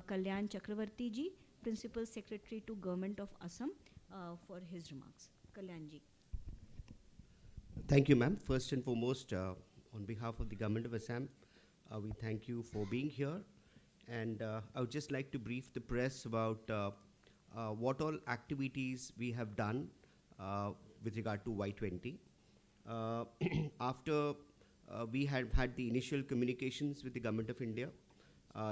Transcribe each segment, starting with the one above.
Kalyan Chakravarti ji, Principal Secretary to Government of Assam, for his remarks. Kalyan ji. Thank you, ma'am. First and foremost, on behalf of the Government of Assam, we thank you for being here. And I would just like to brief the press about what all activities we have done with regard to Y20. After we had had the initial communications with the Government of India,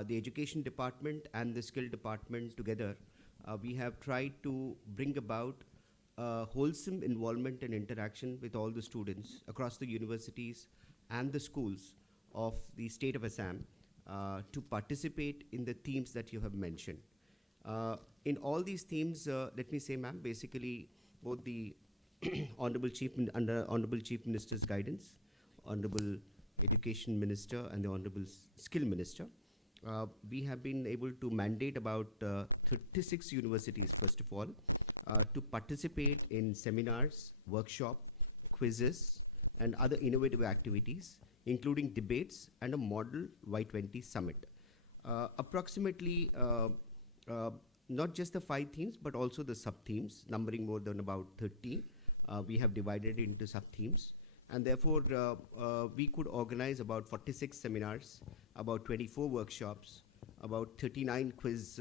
the Education Department and the Skill Department together, we have tried to bring about wholesome involvement and interaction with all the students across the universities and the schools of the state of Assam to participate in the themes that you have mentioned. In all these themes, let me say, ma'am, basically both the under Honorable Chief Minister's guidance, Honorable Education Minister and the Honorable Skill Minister, we have been able to mandate about 36 universities, first of all, to participate in seminars, workshop, quizzes, and other innovative activities, including debates and a model Y20 summit. Approximately, not just the 5 themes, but also the sub-themes, numbering more than about 30. We have divided into sub-themes. And therefore, we could organize about 46 seminars, about 24 workshops, about 39 quiz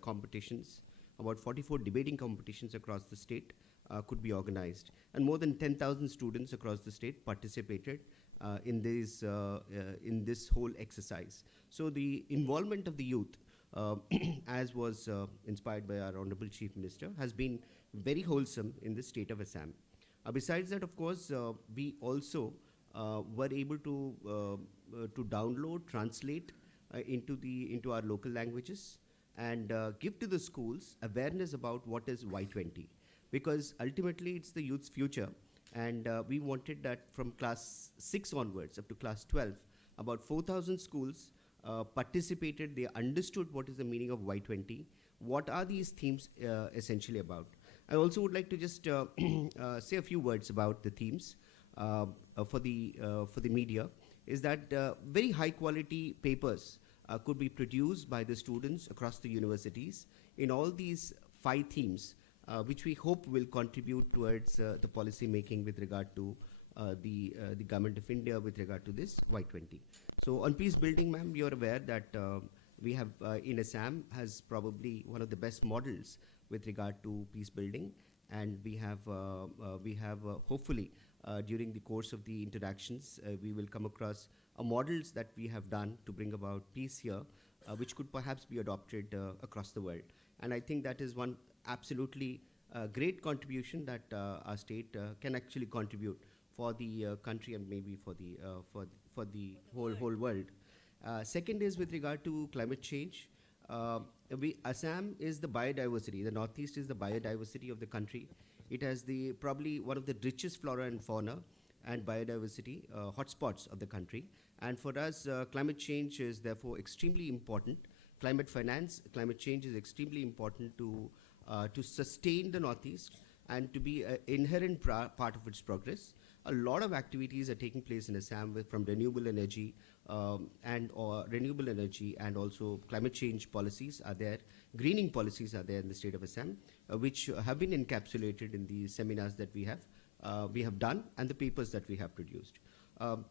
competitions, about 44 debating competitions across the state could be organized. And more than 10,000 students across the state participated in this whole exercise. So the involvement of the youth, as was inspired by our Honorable Chief Minister, has been very wholesome in the state of Assam. Besides that, of course, we also were able to download, translate into our local languages and give to the schools awareness about what is Y20. Because ultimately, it's the youth's future. And we wanted that from class 6 onwards, up to class 12, about 4,000 schools participated. They understood what is the meaning of Y20. What are these themes essentially about? I also would like to just say a few words about the themes for the media. Is that very high quality papers could be produced by the students across the universities in all these 5 themes, which we hope will contribute towards the policy making with regard to the Government of India with regard to this Y20. So on peace building, ma'am, you're aware that we have in Assam has probably one of the best models with regard to peace building, and we have hopefully during the course of the interactions we will come across models that we have done to bring about peace here, which could perhaps be adopted across the world. And I think that is one absolutely great contribution that our state can actually contribute for the country and maybe for the whole world. Second is with regard to climate change. Assam is the biodiversity. The Northeast is the biodiversity of the country. It has probably one of the richest flora and fauna and biodiversity hotspots of the country. And for us, climate change is therefore extremely important. Climate finance, climate change is extremely important to sustain the Northeast and to be an inherent part of its progress. A lot of activities are taking place in Assam from renewable energy and also climate change policies are there. Greening policies are there in the state of Assam, which have been encapsulated in the seminars that we have done and the papers that we have produced.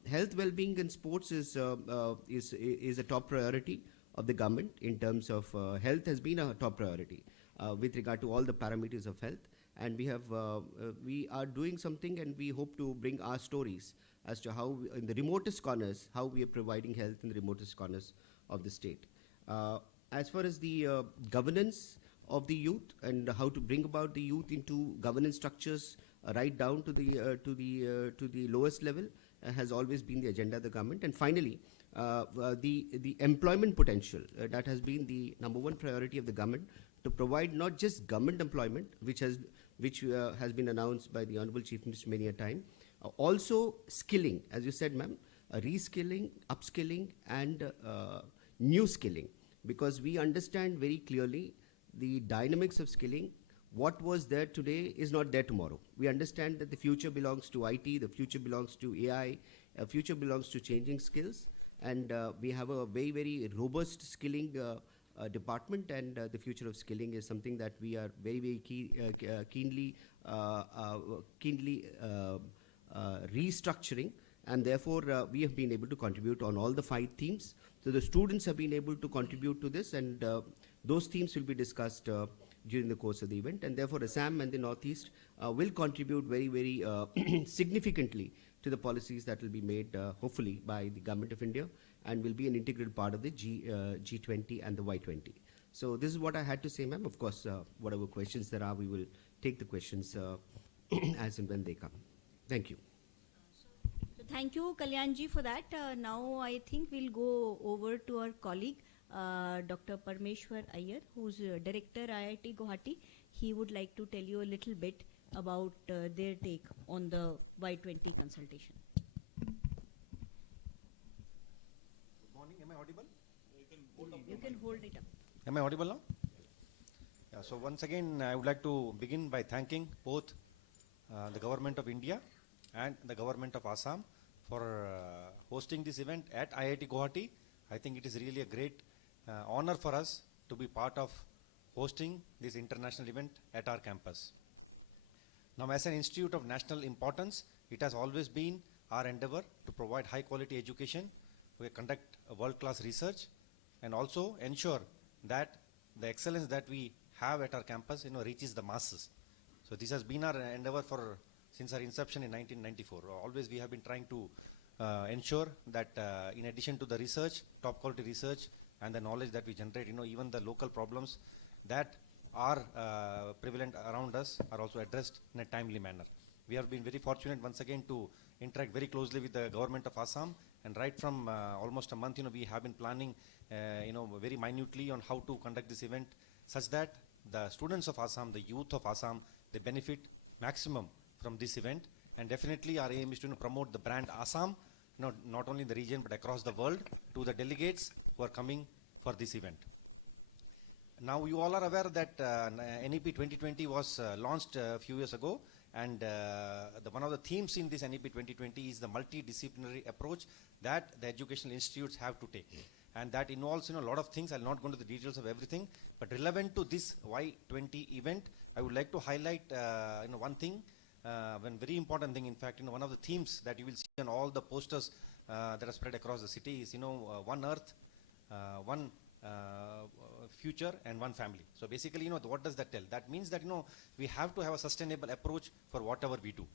Health, well-being, and sports is a top priority of the government in terms of health has been a top priority with regard to all the parameters of health. And we are doing something, and we hope to bring our stories as to how, in the remotest corners, how we are providing health in the remotest corners of the state. As far as the governance of the youth and how to bring about the youth into governance structures right down to the lowest level has always been the agenda of the government. And finally, the employment potential that has been the #1 priority of the government, to provide not just government employment, which has been announced by the Honorable Chief Minister many a time, also skilling, as you said, ma'am, reskilling, upskilling, and new skilling, because we understand very clearly the dynamics of skilling. What was there today is not there tomorrow. We understand that the future belongs to IT, the future belongs to AI, the future belongs to changing skills, and we have a very, very robust skilling department, and the future of skilling is something that we are very keenly restructuring, and therefore we have been able to contribute on all the 5 themes. So the students have been able to contribute to this, and those themes will be discussed during the course of the event, and therefore Assam and the Northeast will contribute very significantly to the policies that will be made hopefully by the Government of India, and will be an integral part of the G20 and the Y20. So this is what I had to say, ma'am. Of course, whatever questions there are, we will take the questions as and when they come. Thank you. So thank you, Kalyanji, for that. Now I think we'll go over to our colleague, Dr. Parmeshwar Iyer, who's Director IIT Guwahati. He would like to tell you a little bit about their take on the Y20 consultation. Good morning. Am I audible? You can hold it up. Am I audible now? Yeah, so once again, I would like to begin by thanking both the Government of India and the Government of Assam for hosting this event at IIT Guwahati. I think it is really a great honor for us to be part of hosting this international event at our campus. Now, as an institute of national importance, it has always been our endeavor to provide high quality education, we conduct world-class research, and also ensure that the excellence that we have at our campus reaches the masses. So this has been our endeavor since our inception in 1994. Always we have been trying to ensure that in addition to the research, top quality research, and the knowledge that we generate, even the local problems that are prevalent around us are also addressed in a timely manner. We have been very fortunate once again to interact very closely with the Government of Assam, and right from almost a month, we have been planning, very minutely on how to conduct this event, such that the students of Assam, the youth of Assam, they benefit maximum from this event. And definitely our aim is to promote the brand Assam, not only in the region but across the world, to the delegates who are coming for this event. Now you all are aware that NEP 2020 was launched a few years ago, and one of the themes in this NEP 2020 is the multidisciplinary approach that the educational institutes have to take. And that involves a lot of things. I'll not go into the details of everything, but relevant to this Y20 event, I would like to highlight one thing, one very important thing. In fact, one of the themes that you will see on all the posters that are spread across the city is one earth, one future, and one family. So basically, what does that tell? That means that we have to have a sustainable approach for whatever we do.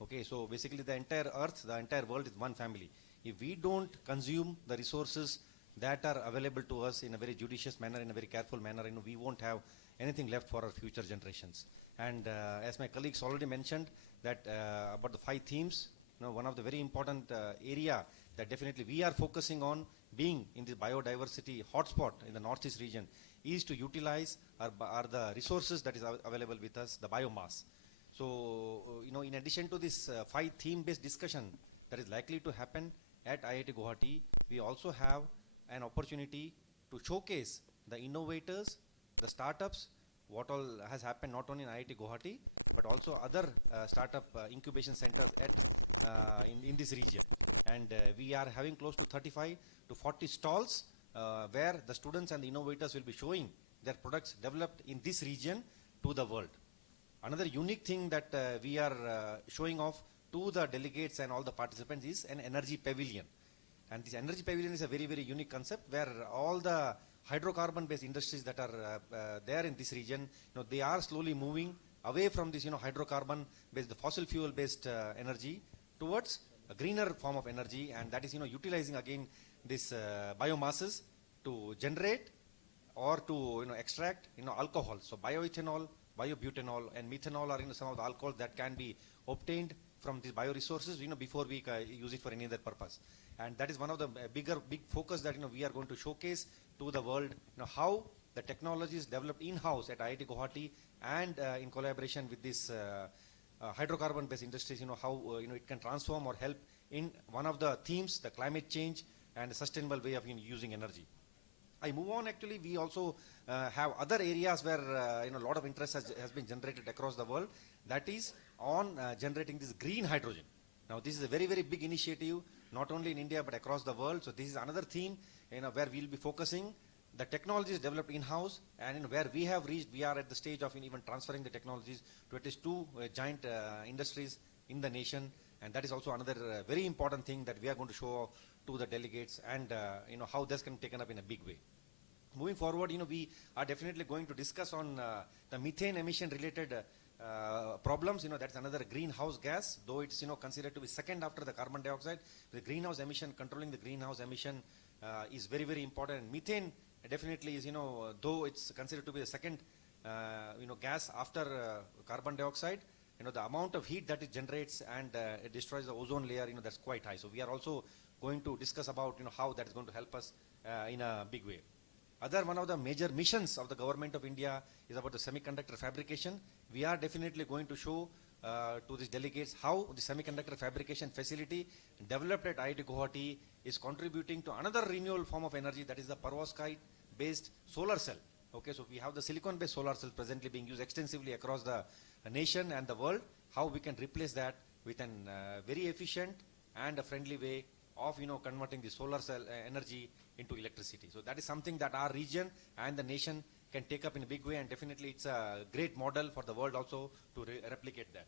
Okay, so basically the entire earth, the entire world is one family. If we don't consume the resources that are available to us in a very judicious manner, in a very careful manner, we won't have anything left for our future generations. And as my colleagues already mentioned, that about the 5 themes, one of the very important area that definitely we are focusing on, being in the biodiversity hotspot in the Northeast region, is to utilize the resources that is available with us, the biomass. So, in addition to this 5 theme-based discussion that is likely to happen at IIT Guwahati, we also have an opportunity to showcase the innovators, the startups, what all has happened not only in IIT Guwahati, but also other startup incubation centers in this region. And we are having close to 35 to 40 stalls where the students and the innovators will be showing their products developed in this region to the world. Another unique thing that we are showing off to the delegates and all the participants is an energy pavilion. And this energy pavilion is a very, very unique concept where all the hydrocarbon-based industries that are there in this region, they are slowly moving away from this, hydrocarbon-based, the fossil fuel-based energy towards a greener form of energy, and that is, utilizing again this biomasses to generate or to, extract, alcohol. So bioethanol, biobutanol, and methanol are, some of the alcohols that can be obtained from these bioresources, before we use it for any other purpose. And that is one of the big focus that, we are going to showcase to the world, how the technologies developed in-house at IIT Guwahati and in collaboration with this hydrocarbon-based industries, how it can transform or help in one of the themes, the climate change and a sustainable way of using energy. I move on. Actually, we also have other areas where a lot of interest has been generated across the world. That is on generating this green hydrogen. Now, this is a very, very big initiative, not only in India but across the world. So this is another theme, where we'll be focusing the technology is developed in-house, and where we have reached, we are at the stage of even transferring the technologies to at least two giant industries in the nation, and that is also another very important thing that we are going to show to the delegates, and how this can be taken up in a big way. Moving forward, we are definitely going to discuss on the methane emission related problems. That's another greenhouse gas, though it's considered to be second after the carbon dioxide. The greenhouse emission, controlling the greenhouse emission is very, very important. And methane definitely is, though it's considered to be the second gas after carbon dioxide, the amount of heat that it generates and it destroys the ozone layer, that's quite high. So we are also going to discuss about how that is going to help us in a big way. One of the major missions of the government of India is about the semiconductor fabrication. We are definitely going to show to these delegates how the semiconductor fabrication facility developed at IIT Guwahati is contributing to another renewable form of energy, that is the perovskite-based solar cell. Okay, so we have the silicon-based solar cells presently being used extensively across the nation and the world. How we can replace that with a very efficient and a friendly way of converting the solar cell energy into electricity. So that is something that our region and the nation can take up in a big way, and definitely it's a great model for the world also to replicate that.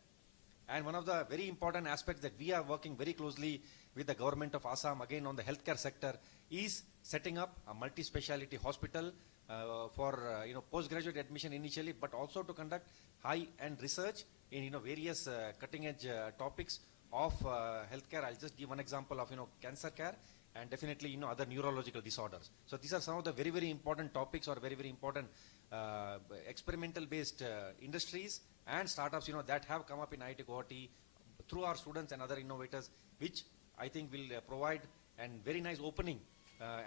And one of the very important aspects that we are working very closely with the government of Assam, again on the healthcare sector, is setting up a multi-speciality hospital for postgraduate admission initially, but also to conduct high-end research in various cutting-edge topics of healthcare. I'll just give one example of cancer care, and definitely other neurological disorders. So these are some of the very, very important topics, or very, very important experimental based industries and startups that have come up in IIT Guwahati through our students and other innovators, which I think will provide a very nice opening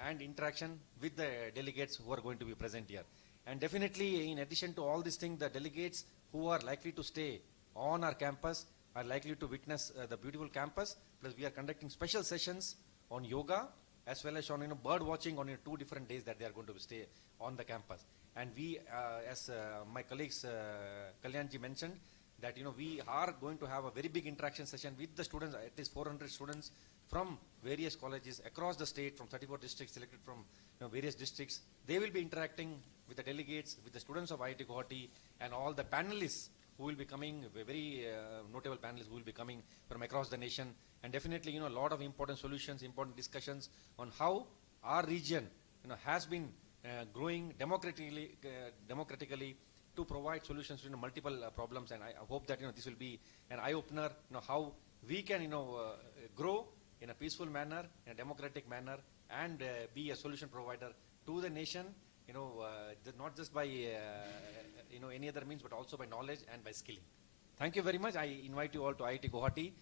and interaction with the delegates who are going to be present here. And definitely, in addition to all these things, the delegates who are likely to stay on our campus are likely to witness the beautiful campus. Plus, we are conducting special sessions on yoga as well as on bird watching on 2 different days that they are going to stay on the campus. And we, as my colleagues Kalyanji mentioned, that we are going to have a very big interaction session with the students, at least 400 students from various colleges across the state, from 34 districts selected from various districts. They will be interacting with the delegates, with the students of IIT Guwahati, and all the panelists who will be coming, very notable panelists who will be coming from across the nation. And definitely, a lot of important solutions, important discussions on how our region, has been growing democratically to provide solutions to multiple problems. And I hope that this will be an eye-opener, how we can grow in a peaceful manner, in a democratic manner, and be a solution provider to the nation, not just by any other means, but also by knowledge and by skilling. Thank you very much. I invite you all to IIT Guwahati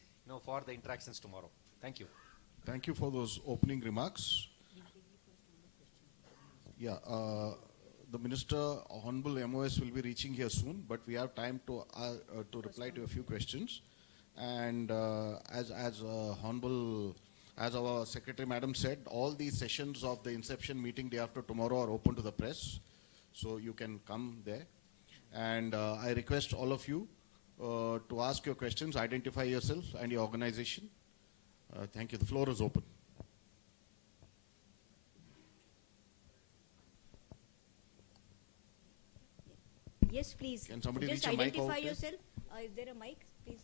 for the interactions tomorrow. Thank you. Thank you for those opening remarks. Yeah, the Minister, Honorable MOS, will be reaching here soon, but we have time to reply to a few questions. And as our Secretary Madam said, all these sessions of the Inception meeting day after tomorrow are open to the press, so you can come there. And I request all of you to ask your questions, identify yourself and your organization. Thank you. The floor is open. Yes, please. Can somebody just reach a mic identify out there? yourself. Is there a mic? Please.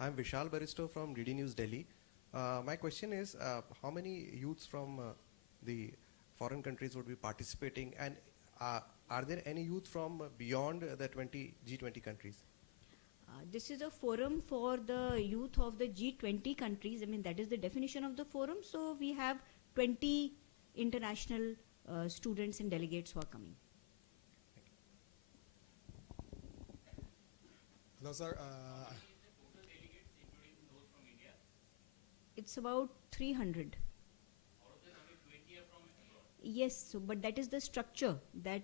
I'm Vishal Baristo from DD News Delhi. My question is, how many youths from the foreign countries would be participating, and are there any youth from beyond the G20 countries? This is a forum for the youth of the G20 countries. I mean, that is the definition of the forum. So we have 20 international students and delegates who are coming. Hello, sir. It's about 300. Yes, so, but that is the structure that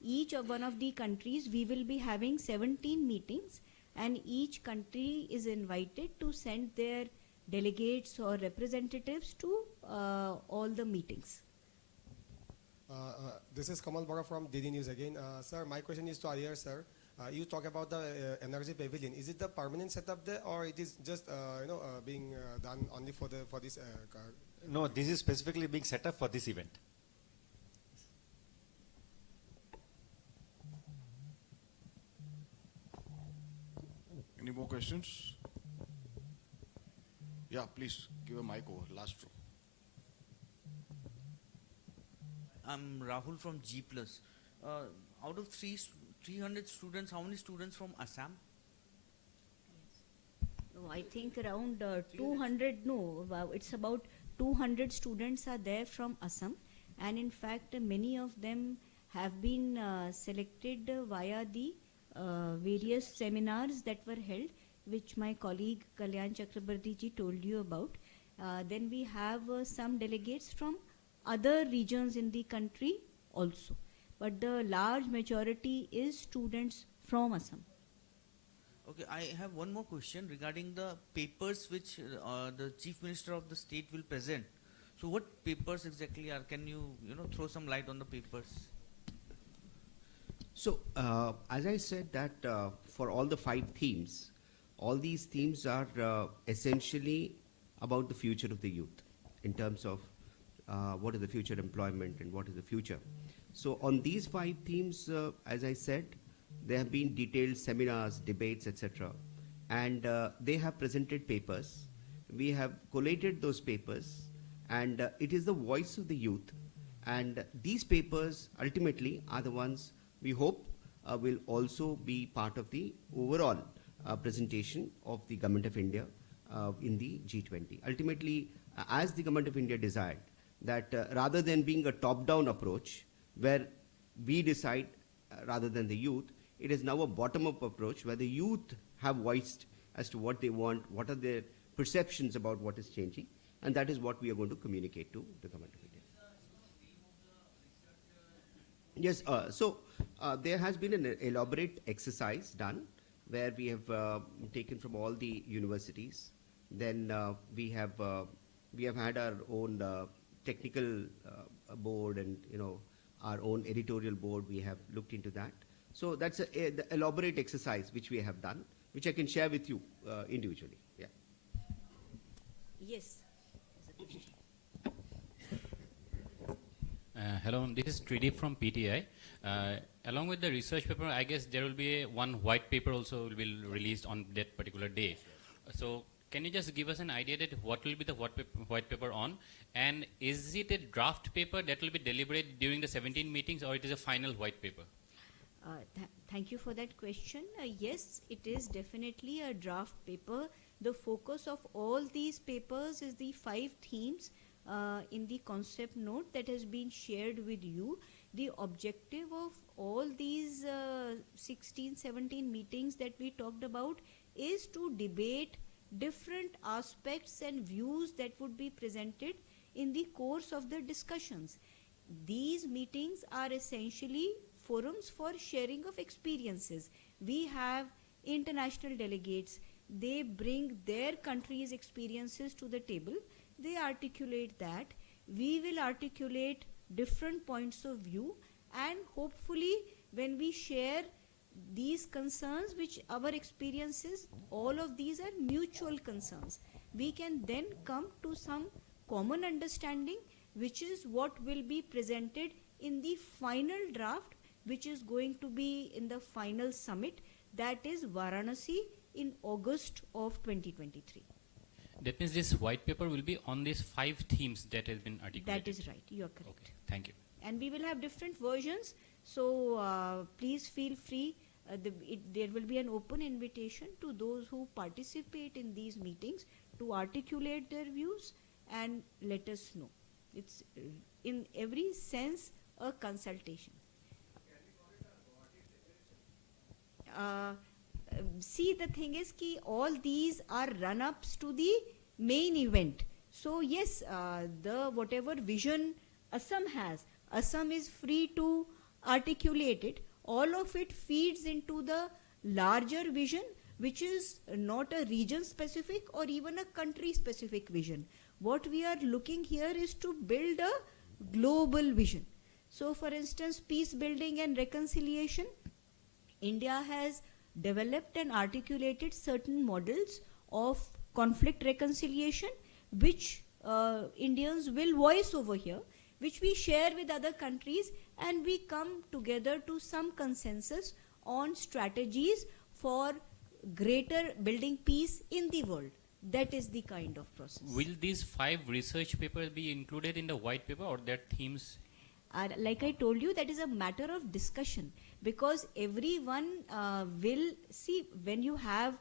each of one of the countries, we will be having 17 meetings, and each country is invited to send their delegates or representatives to all the meetings. This is Kamal Bora from DD News again. Sir, my question is to Ayer, sir. you talk about the energy pavilion. Is it the permanent setup there, or it is just being done only for this? No, this is specifically being set up for this event. Any more questions? Yeah, please give a mic over. Last row. I'm Rahul from G+. Out of 300 students, how many students from Assam? No, I think around 200, no, it's about 200 students are there from Assam, and in fact many of them have been selected via the various seminars that were held, which my colleague Kalyan Chakrabarti ji told you about. Then we have some delegates from other regions in the country also, but the large majority is students from Assam. Okay, I have one more question regarding the papers which the Chief Minister of the state will present. So what papers exactly are? Can you throw some light on the papers? So, as I said that for all the 5 themes, all these themes are essentially about the future of the youth in terms of what is the future employment and what is the future. So on these 5 themes, as I said, there have been detailed seminars, debates, etc. And they have presented papers. We have collated those papers, and it is the voice of the youth. And these papers ultimately are the ones we hope will also be part of the overall presentation of the Government of India in the G20. Ultimately, as the Government of India desired, that rather than being a top-down approach where we decide rather than the youth, it is now a bottom-up approach where the youth have voiced as to what they want, what are their perceptions about what is changing, and that is what we are going to communicate to the Government of India. Yes, so there has been an elaborate exercise done where we have taken from all the universities. Then we have had our own technical board and our own editorial board. We have looked into that. So that's the elaborate exercise which we have done, which I can share with you individually. Yeah. Yes. Hello, this is Tridip from PTI. Along with the research paper, I guess there will be one white paper also will be released on that particular day. So can you just give us an idea that what will be the white paper on? And is it a draft paper that will be deliberated during the 17 meetings, or it is a final white paper? Thank you for that question. Yes, it is definitely a draft paper. The focus of all these papers is the 5 themes in the concept note that has been shared with you. The objective of all these 16, 17 meetings that we talked about is to debate different aspects and views that would be presented in the course of the discussions. These meetings are essentially forums for sharing of experiences. We have international delegates. They bring their country's experiences to the table. They articulate that. We will articulate different points of view, and hopefully when we share these concerns, which our experiences, all of these are mutual concerns, we can then come to some common understanding, which is what will be presented in the final draft, which is going to be in the final summit, that is Varanasi in August of 2023. That means this white paper will be on these 5 themes that has been articulated. That is right, you are correct. Okay, thank you. And we will have different versions, so please feel free. There will be an open invitation to those who participate in these meetings to articulate their views and let us know. It's in every sense a consultation. See, the thing is ki all these are run-ups to the main event. So yes, the whatever vision Assam has, Assam is free to articulate it. All of it feeds into the larger vision, which is not a region specific or even a country specific vision. What we are looking here is to build a global vision. So for instance, peace building and reconciliation India has developed and articulated certain models of conflict reconciliation, which Indians will voice over here, which we share with other countries, and we come together to some consensus on strategies for greater building peace in the world. That is the kind of process. Will these 5 research papers be included in the white paper, or their themes? Like I told you, that is a matter of discussion, because everyone will see, when you have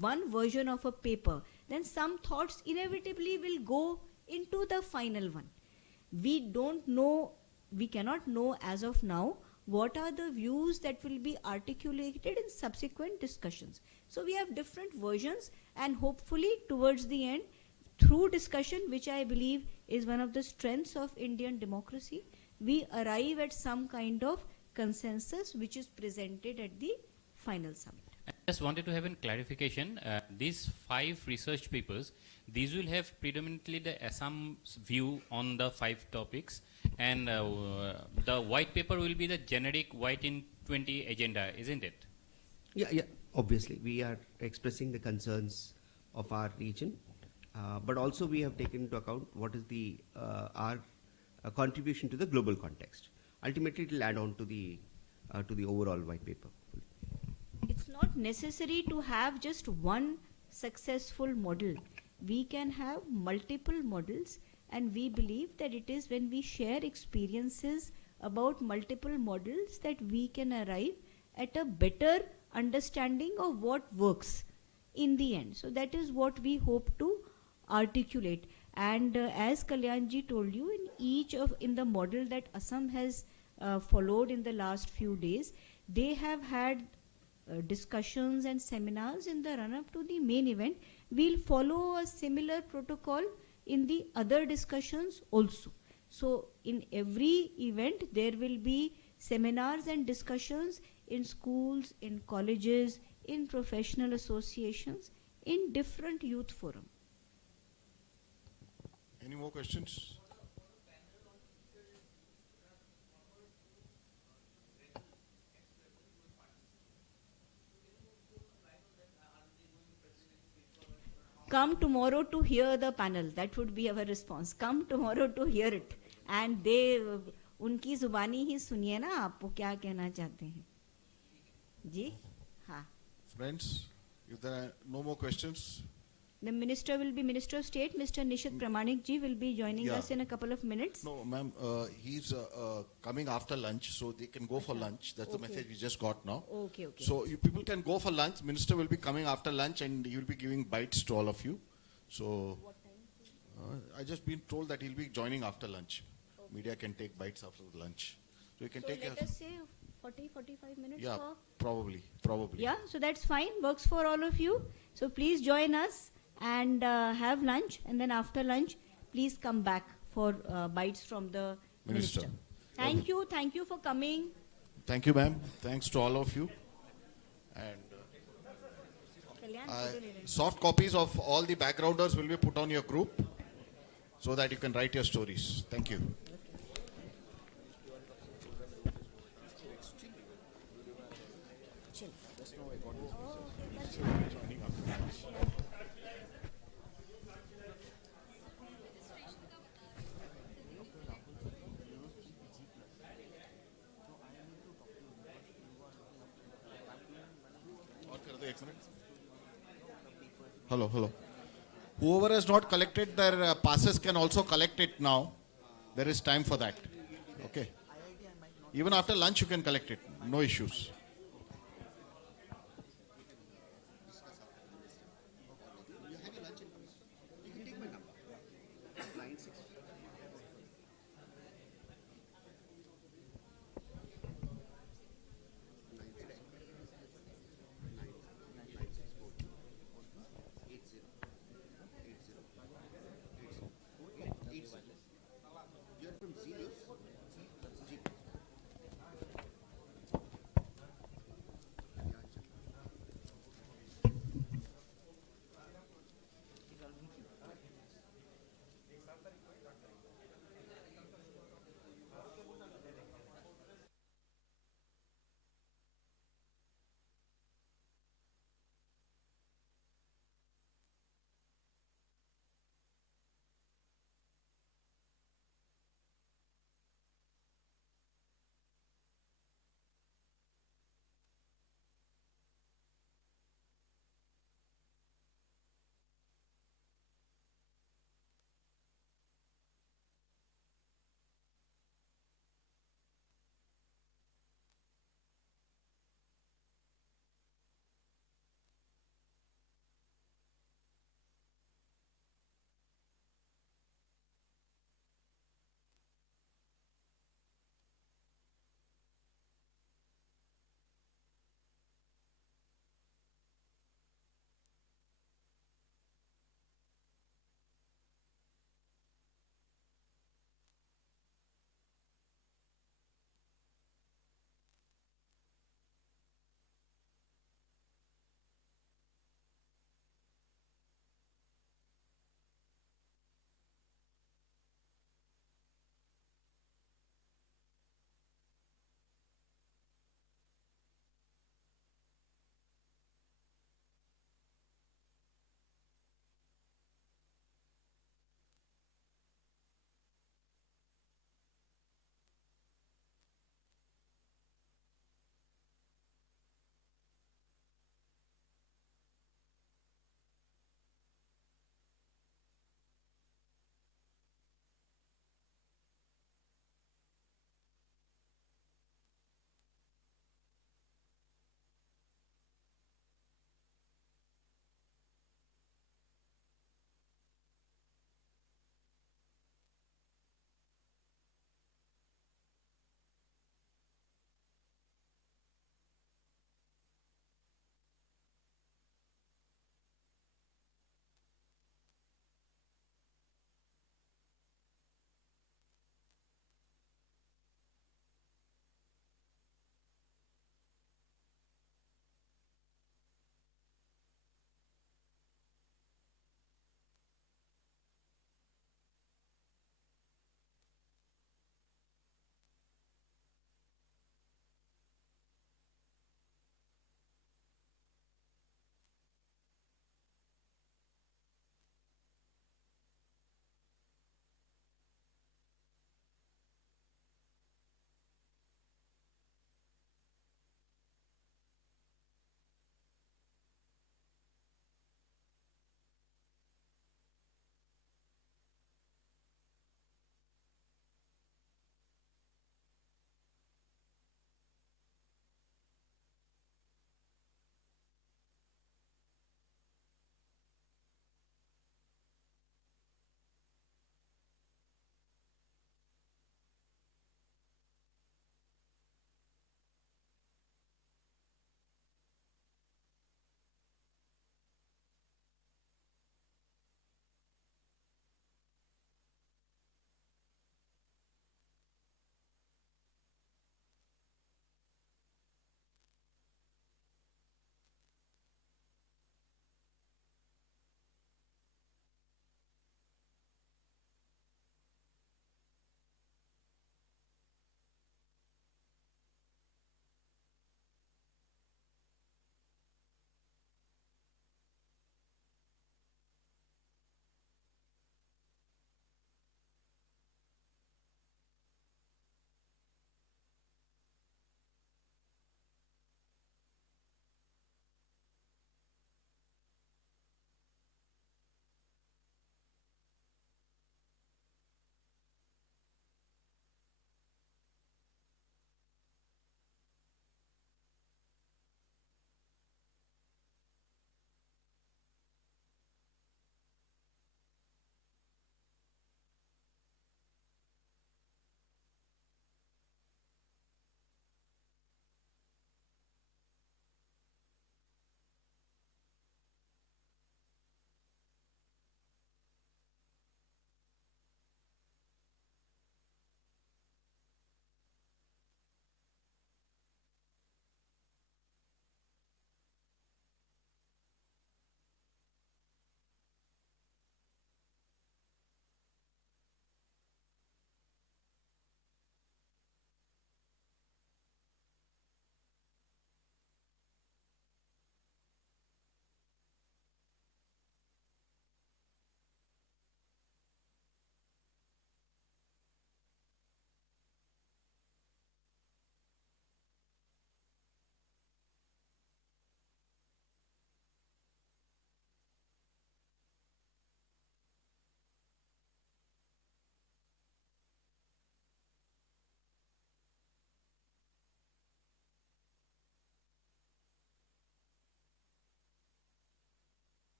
one version of a paper, then some thoughts inevitably will go into the final one. We don't know, we cannot know as of now what are the views that will be articulated in subsequent discussions. So we have different versions, and hopefully towards the end, through discussion, which I believe is one of the strengths of Indian democracy, we arrive at some kind of consensus which is presented at the final summit. I just wanted to have a clarification. These 5 research papers, these will have predominantly the Assam's view on the 5 topics, and the white paper will be the generic Y20 agenda, isn't it? Yeah. Obviously, we are expressing the concerns of our region, but also we have taken into account what is the our contribution to the global context. Ultimately, it will add on to the overall white paper. It's not necessary to have just one successful model. We can have multiple models, and we believe that it is when we share experiences about multiple models that we can arrive at a better understanding of what works in the end. So that is what we hope to articulate. And as Kalyanji told you, in the model that Assam has followed in the last few days, they have had discussions and seminars in the run-up to the main event. We'll follow a similar protocol in the other discussions also. So in every event, there will be seminars and discussions in schools, in colleges, in professional associations, in different youth forums. Any more questions? Come tomorrow to hear the panel. That would be our response. Come tomorrow to hear it. And उनकी जुबानी ही सुनिए ना, आप वो क्या कहना चाहते हैं जी. हाँ. Friends, if there are no more questions. The Minister of State, Mr. Nishit Pramanik ji, will be joining us in a couple of minutes. No, ma'am, he's coming after lunch, so they can go for lunch. That's the message we just got now. Okay. So you people can go for lunch. Minister will be coming after lunch, and he will be giving bites to all of you. So what time? I just been told that he'll be joining after lunch. Okay. Media can take bites after the lunch. So you can take. Let us say 40-45 minutes. Yeah, for probably. Yeah, so that's fine. Works for all of you. So please join us and have lunch, and then after lunch, please come back for bites from the Minister. Thank you for coming. Thank you, ma'am. Thanks to all of you. And soft copies of all the backgrounders will be put on your group so that you can write your stories. Thank you. Hello. Whoever has not collected their passes can also collect it now. There is time for that. Okay. Even after lunch you can collect it. No issues.